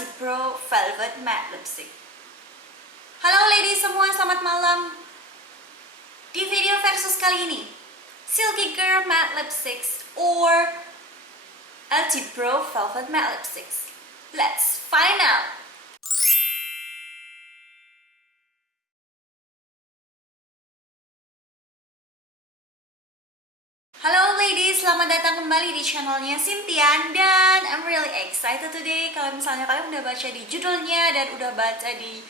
LT Pro Velvet Matte Lipstick. Halo ladies semua, selamat malam. Di video versus kali ini, Silky Girl Matte Lipsticks or LT Pro Velvet Matte Lipsticks. Let's find out. Halo ladies, selamat datang kembali di channelnya Cynthia. Dan I'm really excited today. Kalau misalnya kalian udah baca di judulnya dan udah baca di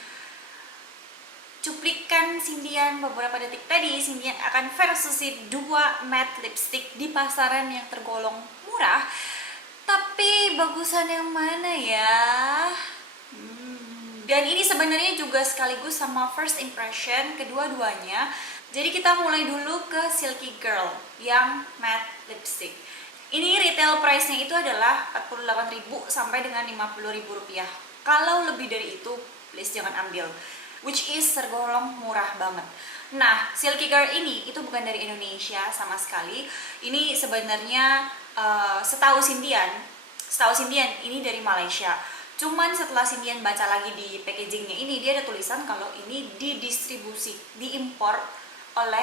cuplikan Cynthia beberapa detik tadi, Cynthia akan versusin dua matte lipstick di pasaran yang tergolong murah. Tapi bagusan yang mana ya? Dan ini sebenarnya juga sekaligus sama first impression kedua-duanya. Jadi kita mulai dulu ke Silky Girl yang matte lipstick. Ini retail price-nya itu adalah 48.000 sampai dengan 50.000 rupiah. Kalau lebih dari itu, please jangan ambil. Which is tergolong murah banget. Nah, Silky Girl ini itu bukan dari Indonesia sama sekali. Ini sebenarnya setahu Cindian ini dari Malaysia. Cuman setelah Cindian baca lagi di packagingnya ini, dia ada tulisan kalau ini didistribusi, diimpor oleh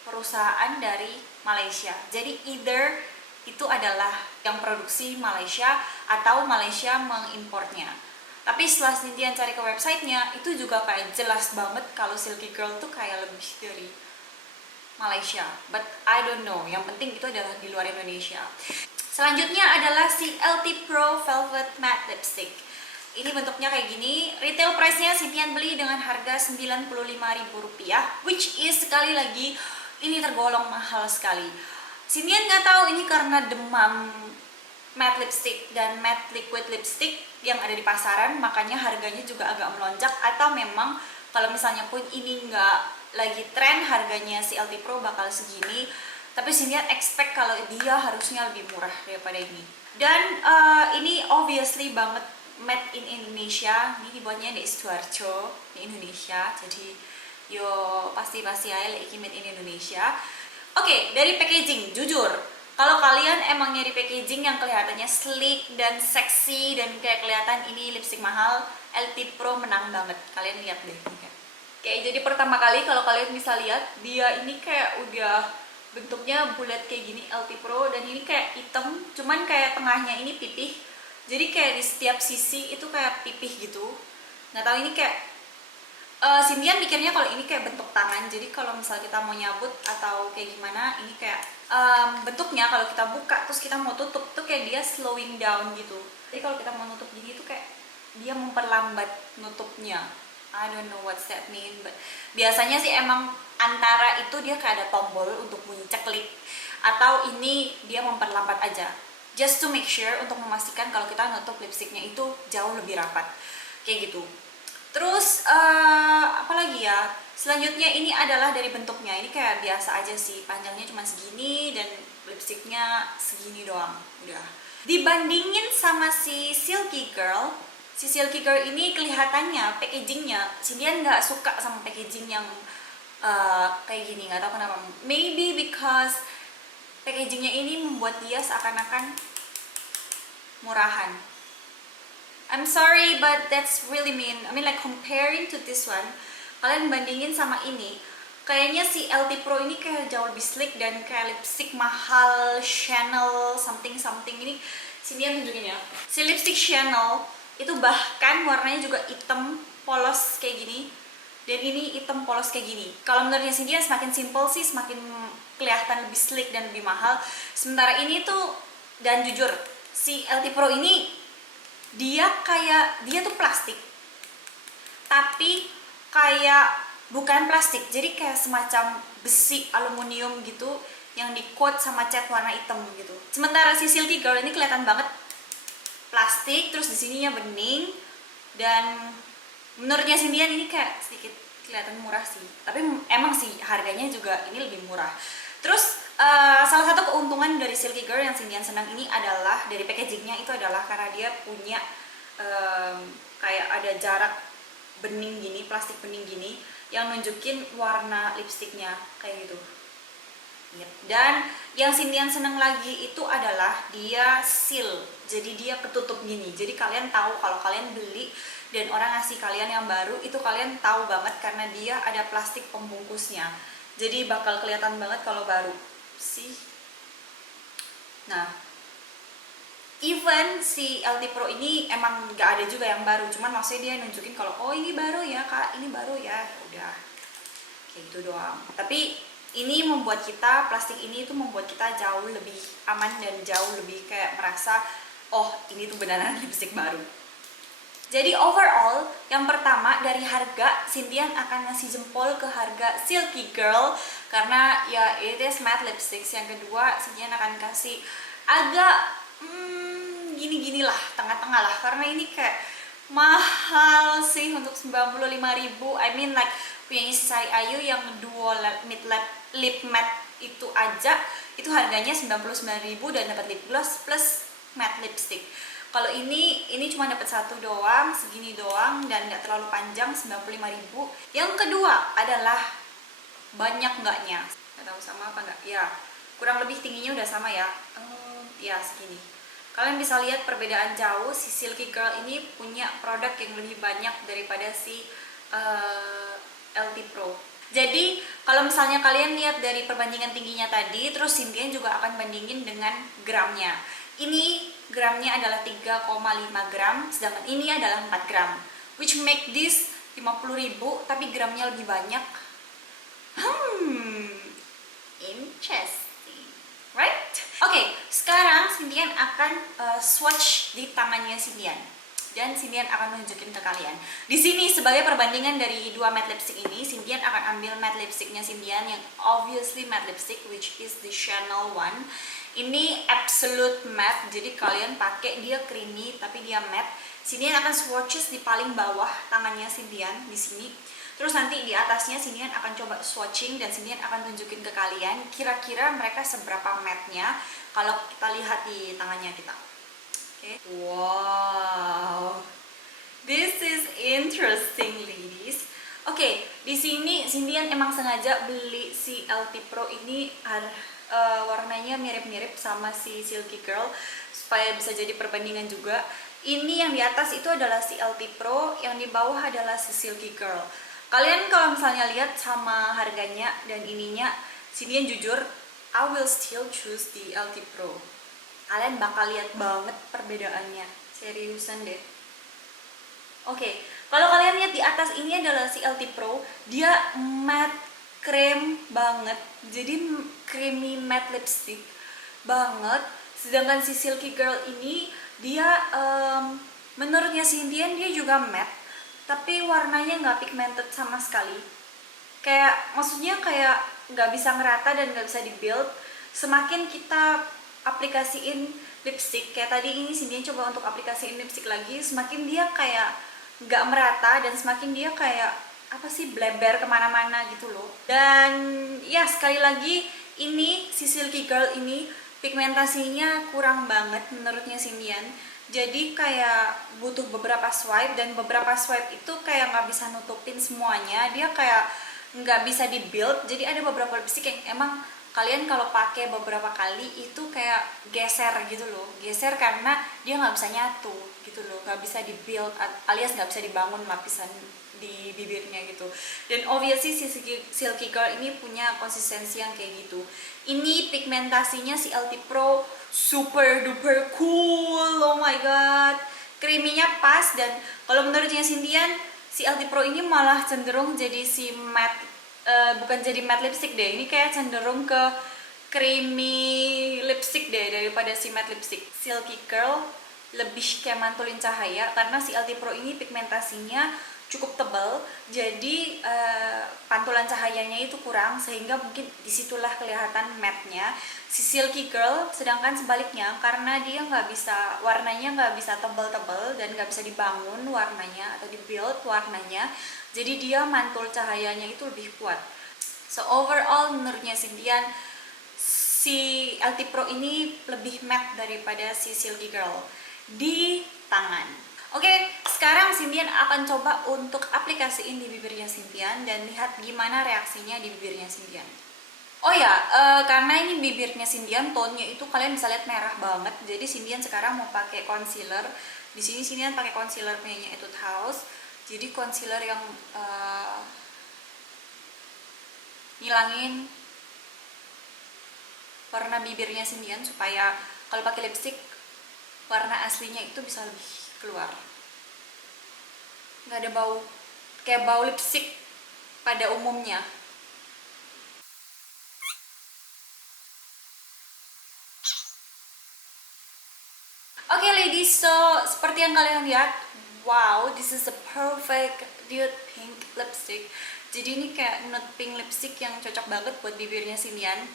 perusahaan dari Malaysia. Jadi either itu adalah yang produksi Malaysia atau Malaysia mengimportnya. Tapi setelah Cynthia cari ke websitenya, itu juga kayak jelas banget kalau Silky Girl tuh kayak lebih dari Malaysia. But I don't know, yang penting itu adalah di luar Indonesia. Selanjutnya adalah si LT Pro Velvet Matte Lipstick. Ini bentuknya kayak gini. Retail price-nya Cynthia beli dengan harga Rp95.000, which is sekali lagi ini tergolong mahal sekali. Cynthia nggak tahu ini karena demam matte lipstick dan matte liquid lipstick yang ada di pasaran, makanya harganya juga agak melonjak, atau memang kalau misalnya pun ini nggak lagi tren, harganya si LT Pro bakal segini. Tapi Cynthia expect kalau dia harusnya lebih murah daripada ini. Dan ini obviously banget made in Indonesia. Ini dibuatnya di Sidoarjo, di Indonesia. Jadi yo pasti aja like made in Indonesia. Oke, dari packaging, jujur kalau kalian emang nyari packaging yang kelihatannya sleek dan seksi dan kayak kelihatan ini lipstick mahal, LT Pro menang banget. Kalian lihat deh ini kan. Kayak jadi pertama kali kalau kalian bisa lihat, dia ini kayak udah bentuknya bulat kayak gini LT Pro, dan ini kayak hitam, cuman kayak tengahnya ini pipih. Jadi kayak di setiap sisi itu kayak pipih gitu. Nggak tahu ini kayak Cynthia mikirnya kalau ini kayak bentuk tangan. Jadi kalau misalnya kita mau nyabut atau kayak gimana, ini kayak bentuknya kalau kita buka terus kita mau tutup tuh kayak dia slowing down gitu. Jadi kalau kita mau nutup gini tuh kayak dia memperlambat nutupnya. I don't know what's that mean, but biasanya sih emang antara itu dia kayak ada tombol untuk bunyi ceklik, atau ini dia memperlambat aja. Just to make sure, untuk memastikan kalau kita nutup lipstiknya itu jauh lebih rapat. Kayak gitu. Terus apa lagi ya? Selanjutnya ini adalah dari bentuknya. Ini kayak biasa aja sih, panjangnya cuma segini dan lipstiknya segini doang. Udah. Dibandingin sama si Silky Girl ini kelihatannya packagingnya, Cynthia nggak suka sama packaging yang kayak gini. Nggak tahu kenapa. Maybe because packagingnya ini membuat dia seakan-akan murahan. I'm sorry, but that's really mean. I mean like comparing to this one, kalian bandingin sama ini, kayaknya si LT Pro ini kayak jauh lebih sleek dan kayak lipstick mahal Chanel something ini. Sini yang tunjukin ya. Si lipstick Chanel itu bahkan warnanya juga hitam polos kayak gini, dan ini hitam polos kayak gini. Kalau menurutnya Cynthia semakin simple sih semakin kelihatan lebih sleek dan lebih mahal. Sementara ini tuh, dan jujur si LT Pro ini dia tuh plastik, tapi kayak bukan plastik, jadi kayak semacam besi aluminium gitu yang di coat sama cat warna hitam gitu. Sementara si Silky Girl ini kelihatan banget plastik, terus di sininya bening, dan menurutnya Cynthia ini kayak sedikit kelihatan murah sih. Tapi emang sih harganya juga ini lebih murah. Terus salah satu keuntungan dari Silky Girl yang Cynthia senang ini adalah dari packagingnya itu adalah karena dia punya kayak ada jarak bening gini, plastik bening gini yang nunjukin warna lipstiknya kayak gitu. Yep. Dan yang Cynthia seneng lagi itu adalah dia seal, jadi dia ketutup gini. Jadi kalian tahu kalau kalian beli dan orang ngasih kalian yang baru, itu kalian tahu banget karena dia ada plastik pembungkusnya. Jadi bakal kelihatan banget kalau baru sih. Nah, even si LT Pro ini emang nggak ada juga yang baru, cuman maksudnya dia nunjukin kalau oh ini baru ya kak, ini baru ya, udah kayak gitu doang. Tapi ini membuat kita, plastik ini tuh membuat kita jauh lebih aman dan jauh lebih kayak merasa oh ini tuh beneran lipstick baru. Jadi overall, yang pertama dari harga, Cynthia akan ngasih jempol ke harga Silky Girl karena ya it is matte lipsticks. Yang kedua, Cynthia akan kasih agak gini-gini lah, tengah-tengah lah, karena ini kayak mahal sih untuk 95.000. I mean like punya si Sari Ayu yang duo mid lip matte itu aja itu harganya 99.000 dan dapat lip gloss plus matte lipstick. Kalau ini cuma dapat satu doang, segini doang dan nggak terlalu panjang, 95.000. Yang kedua adalah banyak nggaknya, nggak tahu sama apa nggak ya, kurang lebih tingginya udah sama ya, ya segini. Kalian bisa lihat perbedaan jauh, si Silky Girl ini punya produk yang lebih banyak daripada si LT Pro. Jadi kalau misalnya kalian lihat dari perbandingan tingginya tadi, terus Cynthia juga akan bandingin dengan gramnya. Ini gramnya adalah 3,5 gram, sedangkan ini adalah 4 gram. Which make this 50.000, tapi gramnya lebih banyak. Interesting, right? Oke, sekarang Cynthia akan swatch di tangannya Cynthia. Dan Cynthia akan nunjukin ke kalian. Di sini sebagai perbandingan dari dua matte lipstick ini, Cynthia akan ambil matte lipsticknya Cynthia yang obviously matte lipstick, which is the Chanel one. Ini absolute matte, jadi kalian pakai dia creamy tapi dia matte. Cynthia akan swatches di paling bawah tangannya Cynthia di sini. Terus nanti di atasnya Cynthia akan coba swatching dan Cynthia akan tunjukin ke kalian kira-kira mereka seberapa matte-nya kalau kita lihat di tangannya kita. Okay. Wow, this is interesting, ladies. Oke, di sini Cynthia emang sengaja beli si LT Pro ini warnanya mirip-mirip sama si Silky Girl supaya bisa jadi perbandingan juga. Ini yang di atas itu adalah si LT Pro, yang di bawah adalah si Silky Girl. Kalian kalau misalnya lihat sama harganya dan ininya, Cynthia jujur, I will still choose the LT Pro. Kalian bakal lihat banget perbedaannya, seriusan deh. Oke, kalau kalian lihat di atas ini adalah si LT Pro, dia matte krem banget, jadi creamy matte lipstick banget. Sedangkan si Silky Girl ini dia menurutnya Cynthia dia juga matte, tapi warnanya nggak pigmented sama sekali. Kayak maksudnya kayak nggak bisa ngerata dan nggak bisa di-build. Semakin kita aplikasiin lipstick kayak tadi ini Cynthia coba untuk aplikasiin lipstick lagi, semakin dia kayak nggak merata dan semakin dia kayak apa sih bleber kemana-mana gitu loh. Dan ya sekali lagi ini si Silky Girl ini pigmentasinya kurang banget menurutnya Cynthia. Jadi kayak butuh beberapa swipe dan beberapa swipe itu kayak nggak bisa nutupin semuanya, dia kayak nggak bisa di build. Jadi ada beberapa lipstick yang emang kalian kalau pakai beberapa kali itu kayak geser gitu loh, geser karena dia nggak bisa nyatu gitu loh, nggak bisa di build alias nggak bisa dibangun lapisan di bibirnya gitu. Dan obviously si Silky Girl ini punya konsistensi yang kayak gitu. Ini pigmentasinya si LT Pro super duper cool, oh my god, creaminya pas. Dan kalau menurutnya Cynthia, si LT Pro ini malah cenderung jadi si matte, bukan jadi matte lipstick deh, ini kayak cenderung ke creamy lipstick deh daripada si matte lipstick. Silky Girl lebih kayak mantulin cahaya karena si LT Pro ini pigmentasinya cukup tebal, jadi pantulan cahayanya itu kurang sehingga mungkin disitulah kelihatan matte-nya. Si Silky Girl sedangkan sebaliknya, karena dia nggak bisa, warnanya nggak bisa tebal-tebal dan nggak bisa dibangun warnanya atau di-build warnanya, jadi dia mantul cahayanya itu lebih kuat. So overall menurutnya Cynthia, si LT Pro ini lebih matte daripada si Silky Girl di tangan. Oke, sekarang Cynthia akan coba untuk aplikasiin di bibirnya Cynthia dan lihat gimana reaksinya di bibirnya Cynthia. Oh ya, karena ini bibirnya Cindian, tone-nya itu kalian bisa lihat merah banget. Jadi Cindian sekarang mau pakai concealer. Di sini Cindian pakai concealer punyanya Etude House. Jadi concealer yang ngilangin warna bibirnya Cindian supaya kalau pakai lipstick warna aslinya itu bisa lebih keluar. Nggak ada bau kayak bau lipstick pada umumnya. Oke ladies, so seperti yang kalian lihat, wow, this is a perfect nude pink lipstick. Jadi ini kayak nude pink lipstick yang cocok banget buat bibirnya Cindian.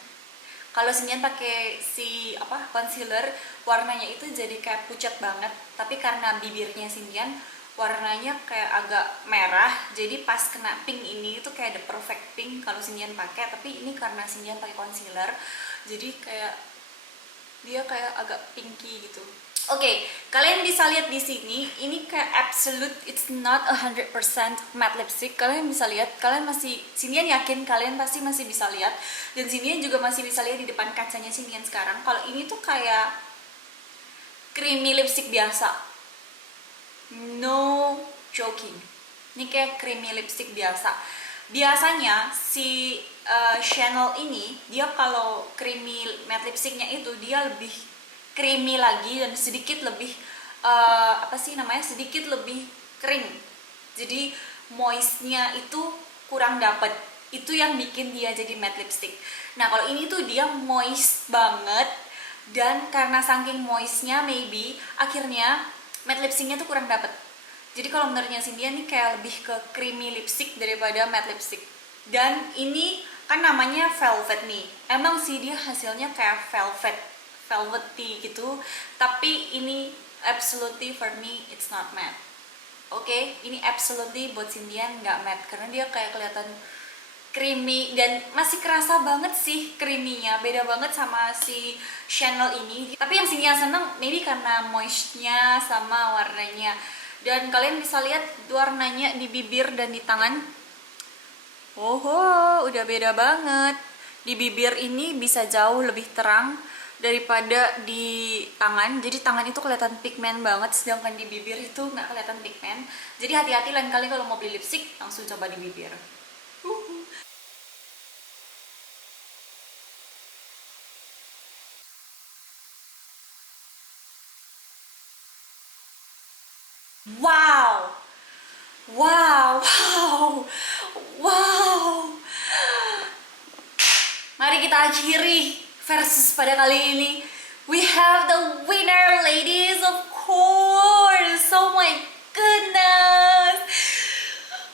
Kalau Cindian pakai si concealer, warnanya itu jadi kayak pucat banget. Tapi karena bibirnya Cindian warnanya kayak agak merah, jadi pas kena pink ini itu kayak the perfect pink kalau Cindian pakai. Tapi ini karena Cindian pakai concealer, jadi kayak dia kayak agak pinky gitu. Oke, kalian bisa lihat di sini, ini kayak absolute, it's not 100% matte lipstick. Kalian bisa lihat, kalian masih, Cindian yakin kalian pasti masih bisa lihat. Dan Cindian juga masih bisa lihat di depan kacanya Cindian sekarang. Kalau ini tuh kayak creamy lipstick biasa. No joking. Ini kayak creamy lipstick biasa. Biasanya si Chanel ini, dia kalau creamy matte lipsticknya itu, dia lebih creamy lagi dan sedikit lebih sedikit lebih kering, jadi moistnya itu kurang dapet, itu yang bikin dia jadi matte lipstick. Nah kalau ini tuh dia moist banget, dan karena saking moistnya maybe akhirnya matte lipsticknya tuh kurang dapet. Jadi kalau menurutnya Cindy nih kayak lebih ke creamy lipstick daripada matte lipstick. Dan ini kan namanya velvet nih, emang sih dia hasilnya kayak velvety gitu, tapi ini absolutely for me it's not matte. Oke, ini absolutely buat Cindian nggak matte karena dia kayak kelihatan creamy dan masih kerasa banget sih creamy-nya, beda banget sama si Chanel ini. Tapi yang Cindian seneng maybe karena moistnya sama warnanya. Dan kalian bisa lihat warnanya di bibir dan di tangan. Oh, udah beda banget. Di bibir ini bisa jauh lebih terang daripada di tangan. Jadi tangan itu kelihatan pigmen banget, sedangkan di bibir itu nggak kelihatan pigmen. Jadi hati-hati lain kali kalau mau beli lipstick, langsung coba di bibir. Wow, wow, wow, wow. Mari kita akhiri versus pada kali ini. We have the winner, ladies, of course. Oh my goodness.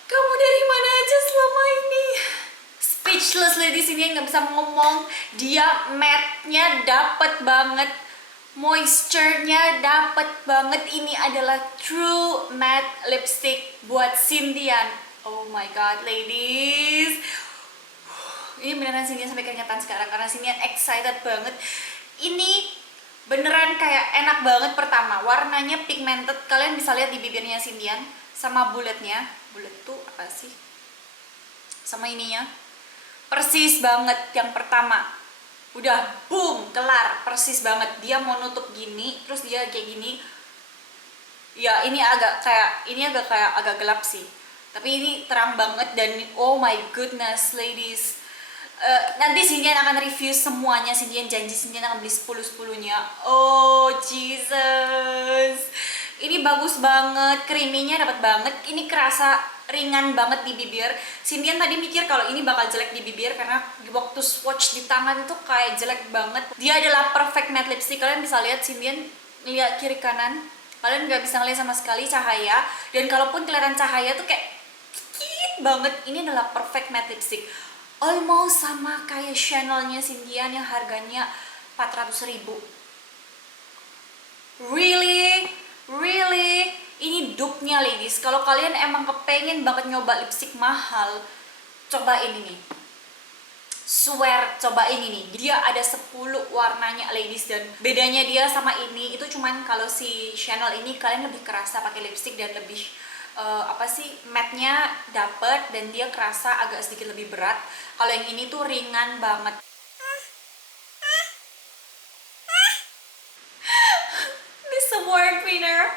Kamu dari mana aja selama ini? Speechless, ladies, ini nggak bisa ngomong. Dia matte-nya dapet banget, moisture-nya dapet banget. Ini adalah true matte lipstick buat Cindian. Oh my god, ladies. Ini beneran Cindian sampai keringetan sekarang karena Cindian excited banget. Ini beneran kayak enak banget. Pertama, warnanya pigmented. Kalian bisa lihat di bibirnya Cindian sama bulatnya. Bulat tuh apa sih? Sama ininya. Persis banget yang pertama. Udah boom, kelar, persis banget. Dia mau nutup gini, terus dia kayak gini. Ya, ini agak kayak agak gelap sih. Tapi ini terang banget dan oh my goodness, ladies. Nanti Cindian akan review semuanya. Cindian janji Cindian akan beli 10-10-nya. Oh Jesus, ini bagus banget, creamy-nya dapat banget. Ini kerasa ringan banget di bibir. Cindian tadi mikir kalau ini bakal jelek di bibir karena waktu swatch di tangan itu kayak jelek banget. Dia adalah perfect matte lipstick. Kalian bisa lihat Cindian lihat kiri kanan, kalian nggak bisa ngeliat sama sekali cahaya. Dan kalaupun kelihatan cahaya tuh kayak dikit banget. Ini adalah perfect matte lipstick. Almost sama kayak Chanel-nya Cindian yang harganya 400.000. Really? Really? Ini dupe-nya, ladies. Kalau kalian emang kepengen banget nyoba lipstick mahal, coba ini nih. Swear, coba ini nih. Dia ada 10 warnanya, ladies, dan bedanya dia sama ini itu cuman kalau si Chanel ini kalian lebih kerasa pakai lipstick dan lebih apa sih, matte-nya dapet dan dia kerasa agak sedikit lebih berat. Kalau yang ini tuh ringan banget. This award winner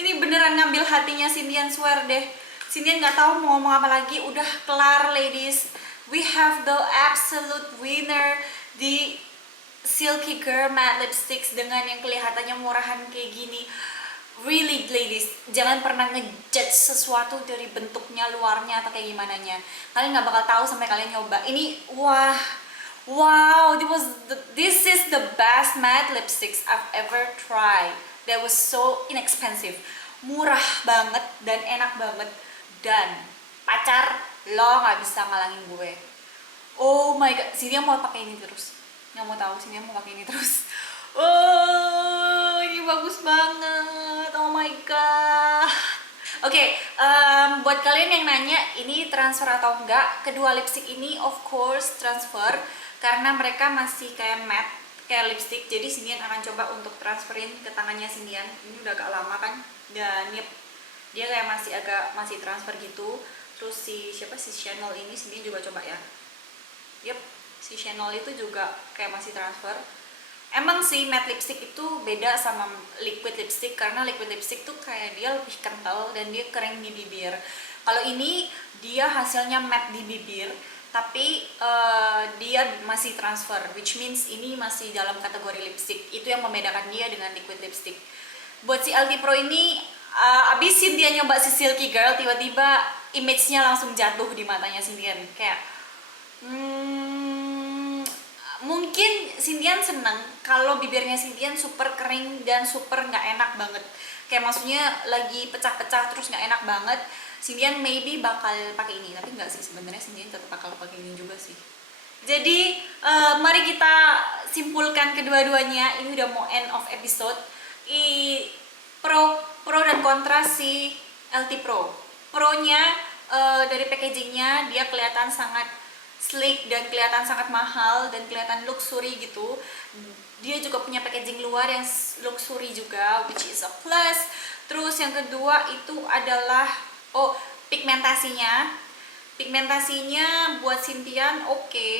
ini beneran ngambil hatinya Cindian, swear deh. Cindian nggak tahu mau ngomong apa lagi. Udah kelar ladies, we have the absolute winner, di Silky Girl Matte Lipsticks dengan yang kelihatannya murahan kayak gini. Really ladies, jangan pernah ngejudge sesuatu dari bentuknya, luarnya atau kayak gimana nya. Kalian nggak bakal tahu sampai kalian nyoba. Ini wah, wow, this is the best matte lipsticks I've ever tried. That was so inexpensive, murah banget dan enak banget, dan pacar lo nggak bisa ngalangin gue. Oh my god, sini mau pakai ini terus. Nggak mau tahu, sini mau pakai ini terus. Oh, ini bagus banget. Oh my god. Oke, buat kalian yang nanya ini transfer atau enggak, kedua lipstick ini of course transfer karena mereka masih kayak matte, kayak lipstick. Jadi Cindian akan coba untuk transferin ke tangannya Cindian. Ini udah agak lama kan, dan yep, dia kayak masih transfer gitu. Terus si Chanel ini Cindian juga coba ya. Yep, si Chanel itu juga kayak masih transfer. Emang sih matte lipstick itu beda sama liquid lipstick karena liquid lipstick tuh kayak dia lebih kental dan dia kering di bibir. Kalau ini dia hasilnya matte di bibir tapi dia masih transfer, which means ini masih dalam kategori lipstick. Itu yang membedakan dia dengan liquid lipstick. Buat si LT Pro ini, abisin dia nyoba si Silky Girl, tiba-tiba image-nya langsung jatuh di matanya Cindian. Kayak mungkin Cindian seneng kalau bibirnya Cindian super kering dan super nggak enak banget, kayak maksudnya lagi pecah-pecah terus nggak enak banget. Cindian maybe bakal pakai ini, tapi nggak sih, sebenarnya Cindian tetap bakal pakai ini juga sih. Jadi mari kita simpulkan kedua-duanya. Ini udah mau end of episode. Pro dan kontra si LT Pro. Pro-nya dari packagingnya dia kelihatan sangat sleek dan kelihatan sangat mahal dan kelihatan luxury gitu. Dia juga punya packaging luar yang luxury juga, which is a plus. Terus yang kedua itu adalah pigmentasinya. Pigmentasinya buat Cindian oke,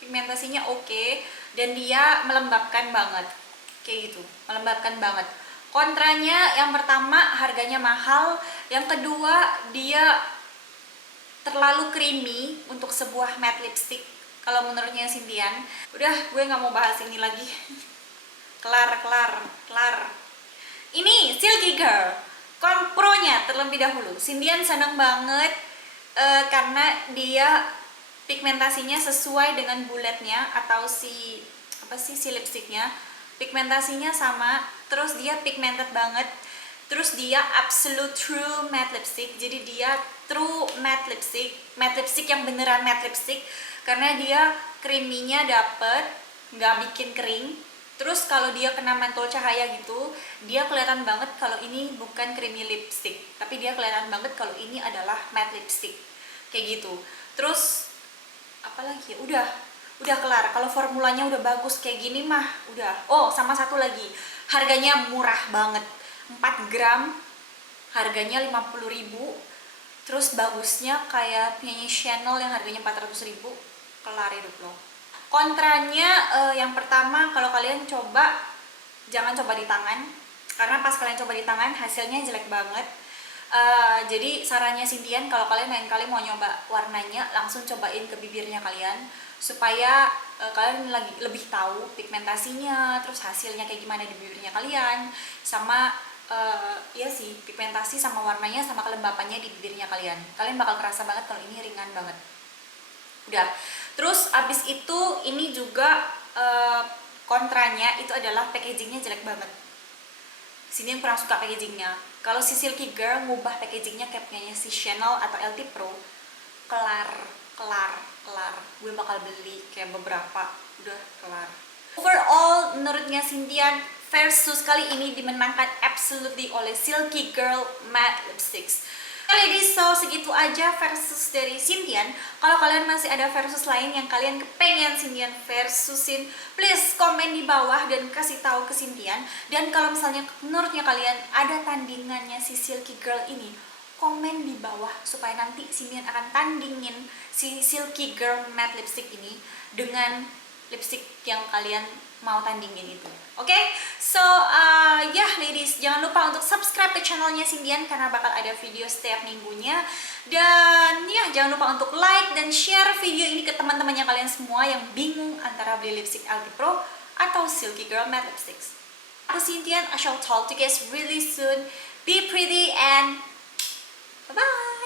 pigmentasinya oke, dan dia melembabkan banget, kayak gitu, melembabkan banget. Kontranya yang pertama harganya mahal, yang kedua dia terlalu creamy untuk sebuah matte lipstick kalau menurutnya Cindian. Udah, gue nggak mau bahas ini lagi. kelar. Ini Silky Girl Pro-nya terlebih dahulu. Cindian seneng banget karena dia pigmentasinya sesuai dengan bulatnya atau si lipsticknya. Pigmentasinya sama, terus dia pigmented banget. Terus dia absolute true matte lipstick, jadi dia true matte lipstick yang beneran matte lipstick karena dia creamy-nya dapet, nggak bikin kering. Terus kalau dia kena mantul cahaya gitu, dia kelihatan banget kalau ini bukan creamy lipstick, tapi dia kelihatan banget kalau ini adalah matte lipstick, kayak gitu. Terus apalagi ya, udah kelar. Kalau formulanya udah bagus kayak gini mah udah. Oh, sama satu lagi, harganya murah banget. 4 gram harganya 50.000. Terus bagusnya kayak penyanyi Chanel yang harganya 400.000. Kelar hidup lo. Kontranya yang pertama, kalau kalian coba jangan coba di tangan, karena pas kalian coba di tangan hasilnya jelek banget. Jadi sarannya Cindian, kalau kalian lain kali mau nyoba warnanya, langsung cobain ke bibirnya kalian supaya kalian lebih tahu pigmentasinya, terus hasilnya kayak gimana di bibirnya kalian, sama iya sih, pigmentasi sama warnanya sama kelembapannya di bibirnya kalian. Kalian bakal kerasa banget kalau ini ringan banget. Udah. Terus abis itu ini juga kontranya itu adalah packagingnya jelek banget. Sini yang kurang suka packagingnya. Kalau si Silky Girl ngubah packagingnya kayak punyanya si Chanel atau LT Pro, kelar. Gue bakal beli kayak beberapa, udah kelar. Overall, menurutnya Cindian, versus kali ini dimenangkan absolutely oleh Silky Girl Matte Lipsticks. Ladies, so segitu aja versus dari Cindian. Kalau kalian masih ada versus lain yang kalian kepengen Cindian versusin, please komen di bawah dan kasih tahu ke Cindian. Dan kalau misalnya menurutnya kalian ada tandingannya si Silky Girl ini, komen di bawah supaya nanti Cindian akan tandingin si Silky Girl Matte Lipstick ini dengan lipstick yang kalian mau tandingin itu. Oke? So, ladies, jangan lupa untuk subscribe ke channelnya Cindian karena bakal ada video setiap minggunya. Dan jangan lupa untuk like dan share video ini ke teman-temannya kalian semua yang bingung antara beli lipstick LT Pro atau Silky Girl Matte Lipsticks. Aku Cindian, I shall talk to you guys really soon. Be pretty and bye-bye!